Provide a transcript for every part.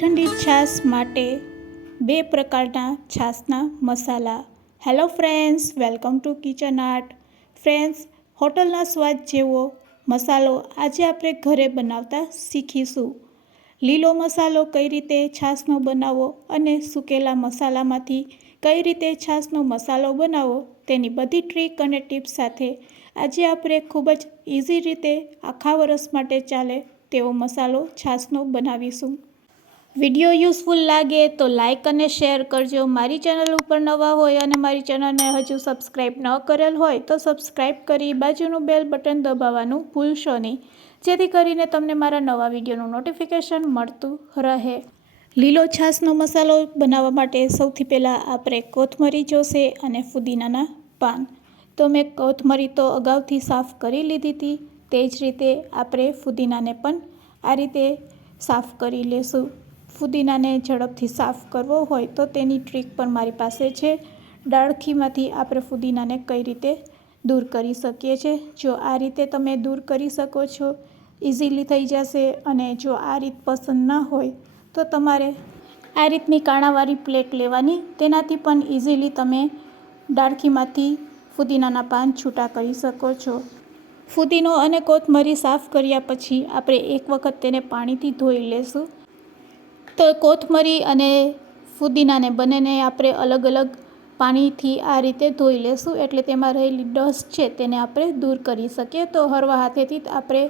ઠંડી છાશ માટે 2 પ્રકારના છાશના મસાલા। Hello friends, welcome to kitchen art. Friends, હોટલના સ્વાદ જેવો મસાલો આજે આપણે ઘરે બનાવતા શીખીશું। લીલો મસાલો કઈ રીતે છાશનો બનાવવો અને સૂકેલા મસાલામાંથી કઈ રીતે છાશનો મસાલો બનાવવો તેની બધી ટ્રીક અને ટિપ્સ સાથે આજે આપણે ખૂબ જ ઇઝી રીતે આખા વર્ષ માટે ચાલે તેવો મસાલો છાશનો બનાવીશું। વિડીયો યુઝફુલ લાગે તો લાઇક અને શેર કરજો। મારી ચેનલ ઉપર નવા હોય અને મારી ચેનલને હજુ સબસ્ક્રાઈબ ન કરેલ હોય તો સબસ્ક્રાઈબ કરી બાજુનું બેલ બટન દબાવવાનું ભૂલશો નહીં, જેથી કરીને તમને મારા નવા વિડીયોનું નોટિફિકેશન મળતું રહે। લીલો છાશનો મસાલો બનાવવા માટે સૌથી પહેલાં આપણે કોથમરી જોશે અને ફુદીનાના પાન। તો મેં કોથમરી તો અગાઉથી સાફ કરી લીધી હતી, તે જ રીતે આપણે ફુદીનાને પણ આ રીતે સાફ કરી લેશું। ફુદીનાને ઝડપથી સાફ કરવો હોય તો તેની ટ્રીક પણ મારી પાસે છે। ડાળખીમાંથી આપણે ફુદીનાને કઈ રીતે દૂર કરી શકીએ છીએ, જો આ રીતે તમે દૂર કરી શકો છો, ઇઝીલી થઈ જશે। અને જો આ રીત પસંદ ના હોય તો તમારે આ રીતની કાણાવાળી પ્લેટ લેવાની, તેનાથી પણ ઇઝીલી તમે ડાળખીમાંથી ફુદીનાના પાન છૂટા કરી શકો છો। ફુદીનો અને કોથમરી સાફ કર્યા પછી આપણે એક વખત તેને પાણીથી ધોઈ લેશું। તો કોથમરી અને ફુદીનાને બંનેને આપણે અલગ અલગ પાણીથી આ રીતે ધોઈ લેશું, એટલે તેમાં રહેલી ડસ્ટ છે તેને આપણે દૂર કરી શકીએ। તો હળવા હાથેથી આપણે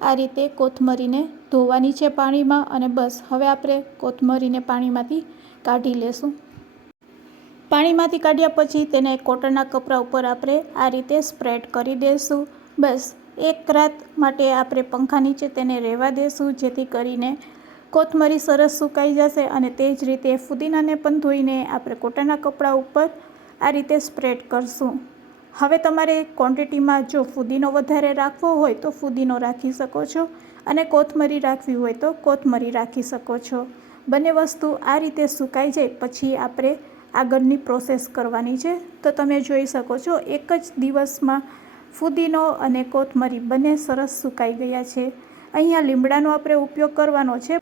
આ રીતે કોથમરીને ધોવાની છે પાણીમાં, અને બસ હવે આપણે કોથમરીને પાણીમાંથી કાઢી લેશું। પાણીમાંથી કાઢ્યા પછી તેને કોટનના કપડા ઉપર આપણે આ રીતે સ્પ્રેડ કરી દઈશું। બસ એક રાત માટે આપણે પંખા નીચે તેને રહેવા દઈશું, જેથી કરીને કોથમરી સરસ સુકાઈ જશે। અને તે જ રીતે ફુદીનાને પણ ધોઈને આપણે કોટનના કપડા ઉપર આ રીતે સ્પ્રેડ કરશું। હવે તમારે ક્વોન્ટિટીમાં જો ફુદીનો વધારે રાખવો હોય તો ફુદીનો રાખી શકો છો, અને કોથમરી રાખવી હોય તો કોથમરી રાખી શકો છો। બંને વસ્તુ આ રીતે સુકાઈ જાય પછી આપણે આગળની પ્રોસેસ કરવાની છે। તો તમે જોઈ શકો છો એક જ દિવસમાં ફુદીનો અને કોથમરી બંને સરસ સુકાઈ ગયા છે। અહીંયા લીમડાનો આપણે ઉપયોગ કરવાનો છે,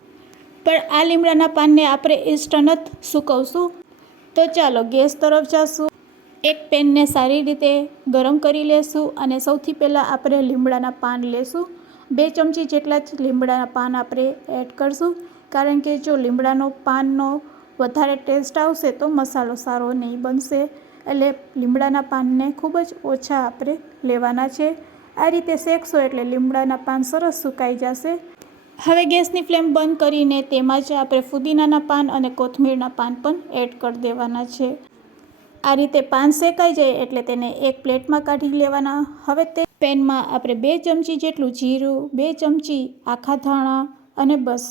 પણ આ લીમડાના પાનને આપણે ઇન્સ્ટન્ટ સૂકવશું। તો ચાલો ગેસ તરફ જશું, એક પેનને સારી રીતે ગરમ કરી લેશું અને સૌથી પહેલાં આપણે લીમડાના પાન લેશું। 2 ચમચી જેટલા જ લીમડાના પાન આપણે એડ કરશું, કારણ કે જો લીમડાનો પાનનો વધારે ટેસ્ટ આવશે તો મસાલો સારો નહીં બનશે, એટલે લીમડાના પાનને ખૂબ જ ઓછા આપણે લેવાના છે। આ રીતે શેકશો એટલે લીમડાના પાન સરસ સુકાઈ જશે। હવે ગેસની ફ્લેમ બંધ કરીને તેમાં જ આપણે ફુદીનાના પાન અને કોથમીરના પાન પણ એડ કરી દેવાના છે। આ રીતે પાન શેકાઈ જાય એટલે તેને એક પ્લેટમાં કાઢી લેવાના। હવે તે પેનમાં આપણે 2 ચમચી જેટલું જીરું, 2 ચમચી આખા ધાણા અને બસ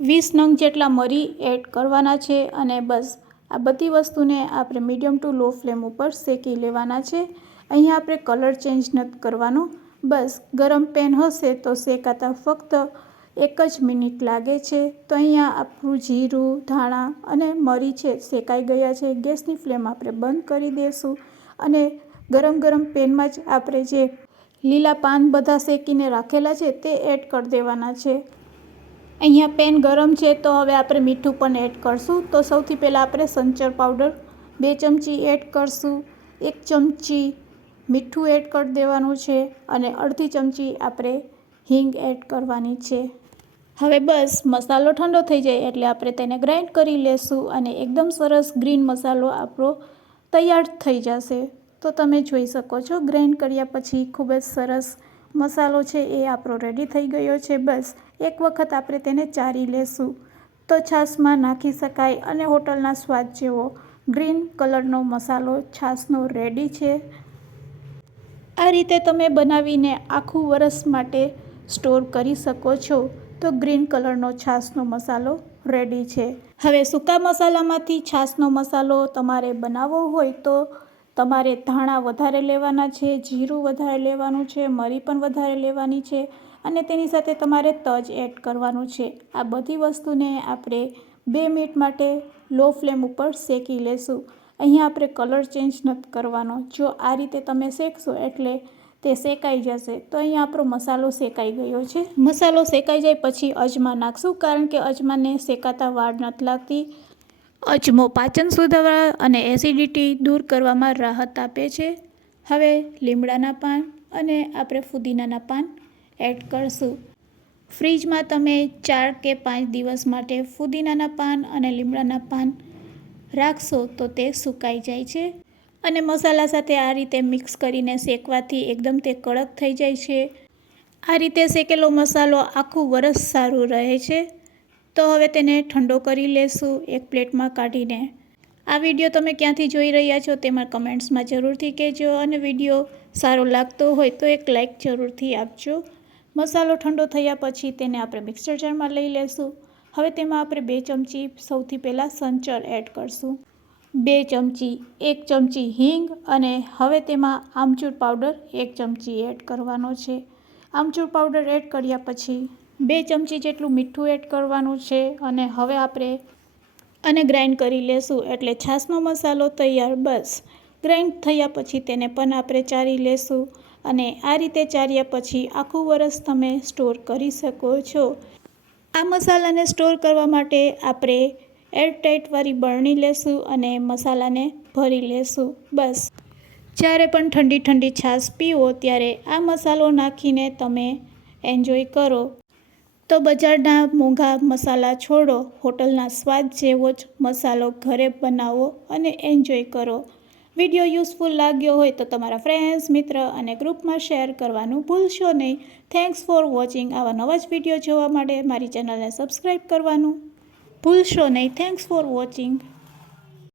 20 નંગ જેટલા મરી એડ કરવાના છે, અને બસ આ બધી વસ્તુને આપણે મીડિયમ ટુ લો ફ્લેમ ઉપર શેકી લેવાના છે। અહીંયા આપણે કલર ચેન્જ નથી કરવાનો, બસ ગરમ પેન હશે તો શેકાતા ફક્ત 1 જ મિનિટ લાગે છે। તો અહીંયા આપણું જીરું, ધાણા અને મરી છે શેકાઈ ગયા છે। ગેસની ફ્લેમ આપણે બંધ કરી દઈશું અને ગરમ ગરમ પેનમાં જ આપણે જે લીલા પાન બધા શેકીને રાખેલા છે તે એડ કરી દેવાના છે। અહીંયા પેન ગરમ છે તો હવે આપણે મીઠું પણ એડ કરશું। તો સૌથી પહેલાં આપણે સંચર પાવડર 2 ચમચી એડ કરશું, 1 ચમચી મીઠું એડ કરી દેવાનું છે, અને અડધી ચમચી આપણે હિંગ એડ કરવાની છે। હવે બસ મસાલો ઠંડો થઈ જાય એટલે આપણે તેને ગ્રાઇન્ડ કરી લેશું, અને એકદમ સરસ ગ્રીન મસાલો આપણો તૈયાર થઈ જશે। તો તમે જોઈ શકો છો ગ્રાઇન્ડ કર્યા પછી ખૂબ જ સરસ મસાલો છે એ આપણો રેડી થઈ ગયો છે। બસ એક વખત આપણે તેને ચારી લેશું તો છાશમાં નાખી શકાય, અને હોટલના સ્વાદ જેવો ગ્રીન કલરનો મસાલો છાશનો રેડી છે। આ રીતે તમે બનાવીને આખું વરસ માટે સ્ટોર કરી શકો છો। તો ગ્રીન કલરનો છાશનો મસાલો રેડી છે। હવે સૂકા મસાલામાંથી છાશનો મસાલો તમારે બનાવવો હોય તો તમારે ધાણા વધારે લેવાના છે, જીરું વધારે લેવાનું છે, મરી પણ વધારે લેવાની છે, અને તેની સાથે તમારે તજ એડ કરવાનું છે। આ બધી વસ્તુને આપણે 2 મિનિટ માટે લો ફ્લેમ ઉપર શેકી લેશું। અહીંયા આપણે કલર ચેન્જ નથી કરવાનો, જો આ રીતે તમે શેકશો એટલે તે શેકાઈ જશે. તો અહીંયા આપણો મસાલો શેકાઈ ગયો છે. મસાલો શેકાઈ જાય પછી અજમા નાખશું, કારણ કે અજમાને શેકાતા વાર નથી લાગતી. અજમો પાચન સુધારવા અને એસિડિટી દૂર કરવામાં રાહત આપે છે. હવે લીમડાના પાન અને આપણે ફુદીનાના પાન એડ કરશું. ફ્રીજમાં તમે 4 કે 5 દિવસ માટે ફુદીનાના પાન અને લીમડાના પાન રાખશો તો તે સુકાઈ જાય છે. અને મસાલા સાથે આ રીતે મિક્સ કરીને શેકવાથી એકદમ તે કડક થઈ જાય છે. આ રીતે શેકેલો મસાલો આખું વરસ સારું રહે છે. તો હવે તેને ઠંડો કરી લેશું એક પ્લેટમાં કાઢીને. આ વિડીયો તમે ક્યાંથી જોઈ રહ્યા છો તેમાં કમેન્ટ્સમાં જરૂરથી કહેજો, અને વિડીયો સારો લાગતો હોય તો એક લાઇક જરૂરથી આપજો. મસાલો ઠંડો થયા પછી તેને આપણે મિક્સર જારમાં લઈ લેશું. હવે તેમાં આપણે 2 ચમચી સૌથી પહેલાં સંચર એડ કરશું, 2 ચમચી, 1 ચમચી હિંગ, અને હવે તેમાં આમચૂર પાવડર 1 ચમચી એડ કરવાનો છે. આમચૂર પાવડર એડ કર્યા પછી 2 ચમચી જેટલું મીઠું એડ કરવાનું છે. અને હવે આપણે આને ગ્રાઇન્ડ કરી લેશું એટલે છાશનો મસાલો તૈયાર. બસ ગ્રાઇન્ડ થયા પછી તેને પણ આપણે ચારી લેશું. અને આ રીતે ચાર્યા પછી આખું વરસ તમે સ્ટોર કરી શકો છો. આ મસાલાને સ્ટોર કરવા માટે આપણે એરટાઇટવાળી બરણી લેશું અને મસાલાને ભરી લેશું. બસ જ્યારે પણ ઠંડી ઠંડી છાશ પીવો ત્યારે આ મસાલો નાખીને તમે એન્જોય કરો. તો બજારના મોંઘા મસાલા છોડો, હોટલના સ્વાદ જેવો જ મસાલો ઘરે બનાવો અને એન્જોય કરો. વિડીયો યુઝફુલ લાગ્યો હોય તો તમારા ફ્રેન્ડ્સ, મિત્ર અને ગ્રુપમાં શેર કરવાનું ભૂલશો નહીં. Thanks for watching. આવા નવા જ વિડીયો જોવા માટે મારી ચેનલને સબસ્ક્રાઈબ કરવાનું ભૂલશો નહીં. Thanks for watching.